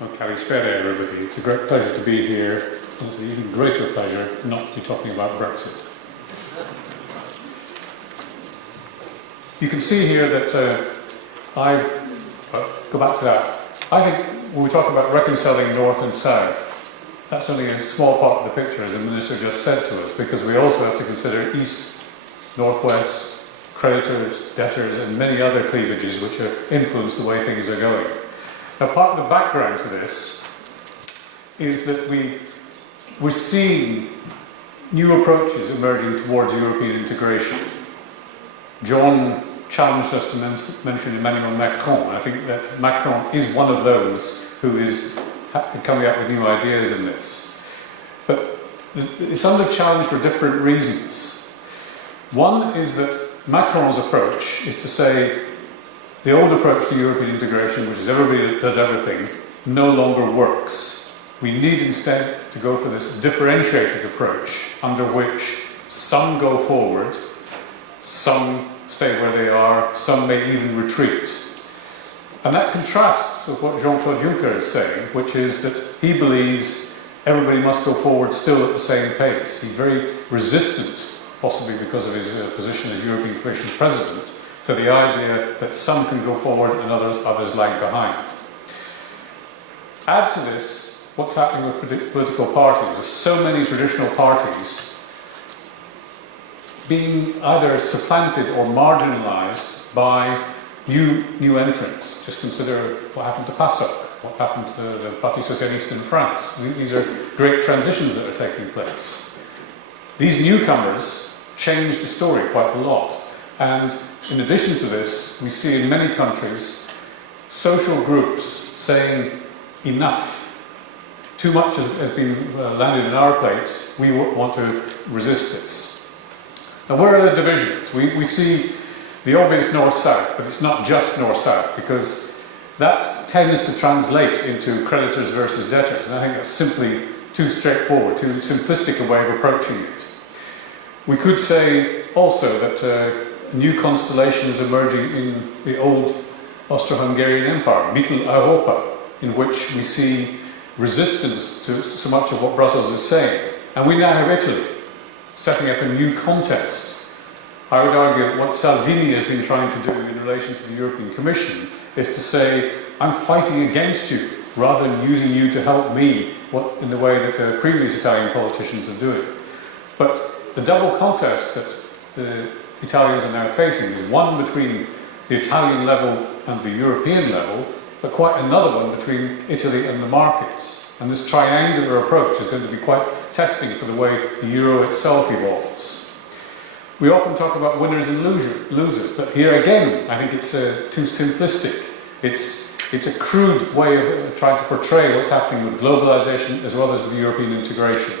Kalispera, everybody. It's a great pleasure to be here. It's an even greater pleasure not to be talking about Brexit. You can see here that go back to that. I think when we talk about reconciling North and South, that's only a small part of the picture, as the Minister just said to us, because we also have to consider East, Northwest, creditors, debtors, and many other cleavages which influence the way things are going. Now, part of the background to this is that we're seeing new approaches emerging towards European integration. John challenged us to mention Emmanuel Macron. I think that Macron is one of those who is coming up with new ideas in this. But it's under challenge for different reasons. One is that Macron's approach is to say the old approach to European integration, which is everybody does everything, no longer works. We need instead to go for this differentiated approach under which some go forward, some stay where they are, some may even retreat. And that contrasts with what Jean-Claude Juncker is saying, which is that he believes everybody must go forward still at the same pace. He's very resistant, possibly because of his position as European Commission President, to the idea that some can go forward and others lag behind. Add to this what's happening with political parties. There's so many traditional parties being either supplanted or marginalised by new entrants. Just consider what happened to PASOK, what happened to the Parti Socialiste in France. These are great transitions that are taking place. These newcomers change the story quite a lot. And in addition to this, we see in many countries social groups saying enough. Too much has been landed in our plates. We want to resist this. Now, where are the divisions? We see the obvious north-south, but it's not just north-south, because that tends to translate into creditors versus debtors, and I think that's simply too straightforward, too simplistic a way of approaching it. We could say also that a new constellation is emerging in the old Austro-Hungarian Empire, Mitteleuropa, in which we see resistance to so much of what Brussels is saying. And we now have Italy setting up a new contest. I would argue that what Salvini has been trying to do in relation to the European Commission is to say, I'm fighting against you, rather than using you to help me in the way that previous Italian politicians are doing. But the double contest that the Italians are now facing is one between the Italian level and the European level, but quite another one between Italy and the markets. And this triangular approach is going to be quite testing for the way the euro itself evolves. We often talk about winners and losers, but here again, I think it's too simplistic. It's a crude way of trying to portray what's happening with globalization as well as with European integration.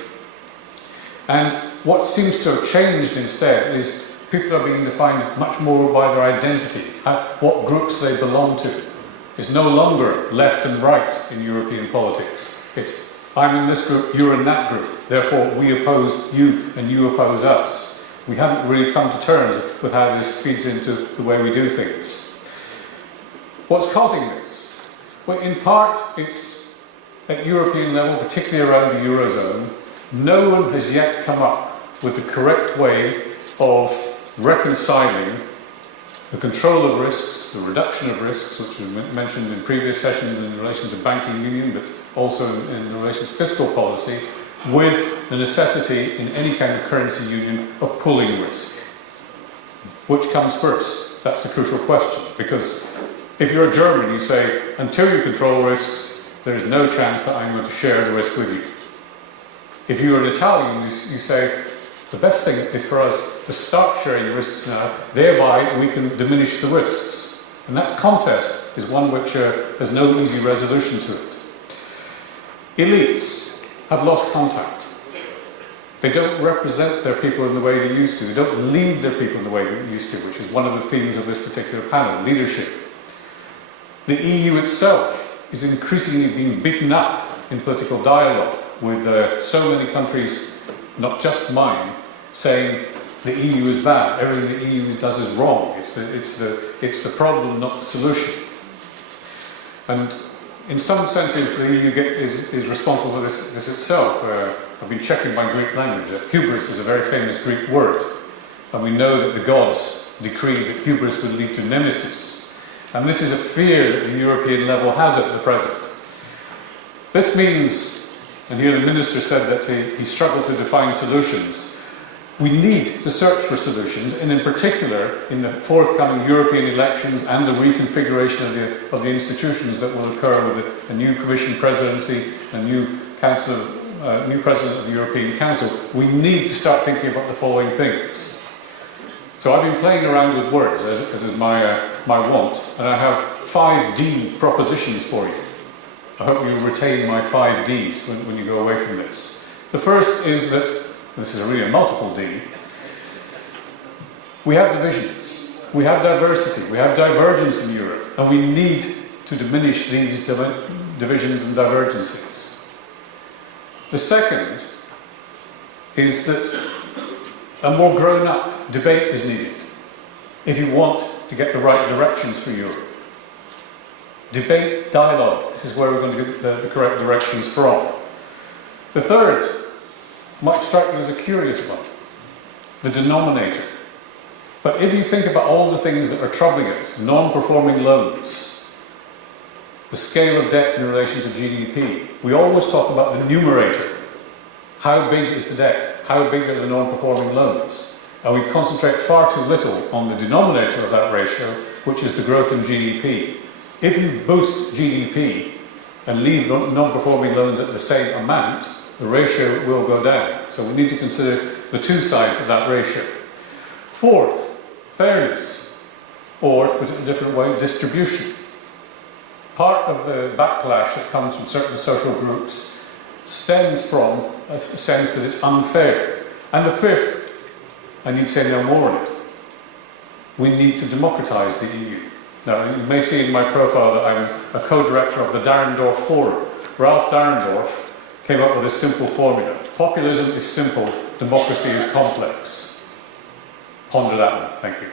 And what seems to have changed instead is people are being defined much more by their identity, what groups they belong to. It's no longer left and right in European politics. It's, I'm in this group, you're in that group, therefore we oppose you and you oppose us. We haven't really come to terms with how this feeds into the way we do things. What's causing this? Well, in part, it's at European level, particularly around the Eurozone, no one has yet come up with the correct way of reconciling the control of risks, the reduction of risks, which was mentioned in previous sessions in relation to banking union, but also in relation to fiscal policy, with the necessity in any kind of currency union of pooling risk. Which comes first? That's the crucial question, because if you're a German, you say, until you control risks, there is no chance that I'm going to share the risk with you. If you're an Italian, you say, the best thing is for us to start sharing the risks now, thereby we can diminish the risks. And that contest is one which has no easy resolution to it. Elites have lost contact. They don't represent their people in the way they used to. They don't lead their people in the way they used to, which is one of the themes of this particular panel, leadership. The EU itself is increasingly being beaten up in political dialogue with so many countries, not just mine, saying the EU is bad, everything the EU does is wrong, it's the problem, not the solution. And in some senses, the EU is responsible for this itself. I've been checking my Greek language. Hubris is a very famous Greek word, and we know that the gods decreed that hubris would lead to nemesis. And this is a fear that the European level has at the present. This means, and here the Minister said that he struggled to define solutions. We need to search for solutions, and in particular, in the forthcoming European elections and the reconfiguration of the institutions that will occur with a new Commission presidency, a new new President of the European Council, we need to start thinking about the following things. So I've been playing around with words, as is my wont, and I have 5 D propositions for you. I hope you retain my 5 Ds when you go away from this. The first is that, this is really a multiple D, we have divisions, we have diversity, we have divergence in Europe, and we need to diminish these divisions and divergences. The second is that a more grown-up debate is needed if you want to get the right directions for Europe. Debate, dialogue, this is where we're going to get the correct directions from. The third might strike you as a curious one, the denominator. But if you think about all the things that are troubling us, non-performing loans, the scale of debt in relation to GDP, we always talk about the numerator. How big is the debt? How big are the non-performing loans? And we concentrate far too little on the denominator of that ratio, which is the growth in GDP. If you boost GDP and leave non-performing loans at the same amount, the ratio will go down. So we need to consider the two sides of that ratio. Fourth, fairness, or to put it in a different way, distribution. Part of the backlash that comes from certain social groups stems from a sense that it's unfair. And the fifth, I need say no more on it, we need to democratise the EU. Now, you may see in my profile that I'm a co-director of the Dahrendorf Forum. Ralph Dahrendorf came up with a simple formula. Populism is simple, democracy is complex. Ponder that one. Thank you.